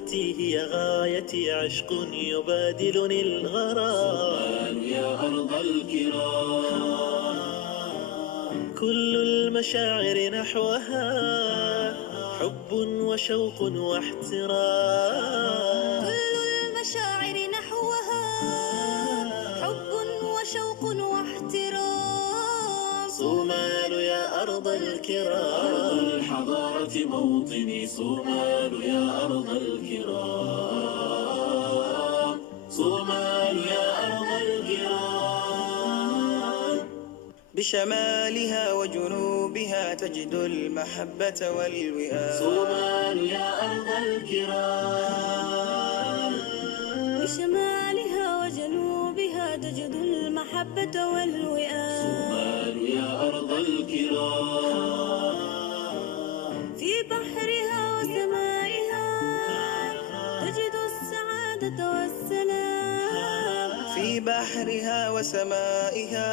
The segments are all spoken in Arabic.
قوتي هي غايتي، عشق يبادلني الغرام. صومال يا أرض الكرام. كل المشاعر نحوها حب وشوق واحترام. كل المشاعر نحوها حب وشوق واحترام. صومال يا أرض الكرام. أرض الحضارة موطني، صومال يا أرض الكرام. صومال يا أرض الكرام. بشمالها وجنوبها تجد المحبة والوئام. صومال يا أرض الكرام. بشمالها وجنوبها تجد المحبة والوئام. صومال يا أرض الكرام. في بحرها وسمائها تجد السعادة والسلام. في بحرها وسمائها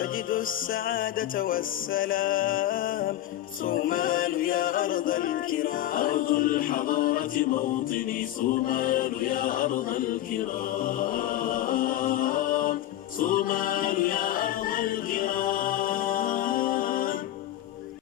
تجد السعادة والسلام. صومال يا أرض الكرام. أرض الحضارة موطني، صومال يا أرض الكرام.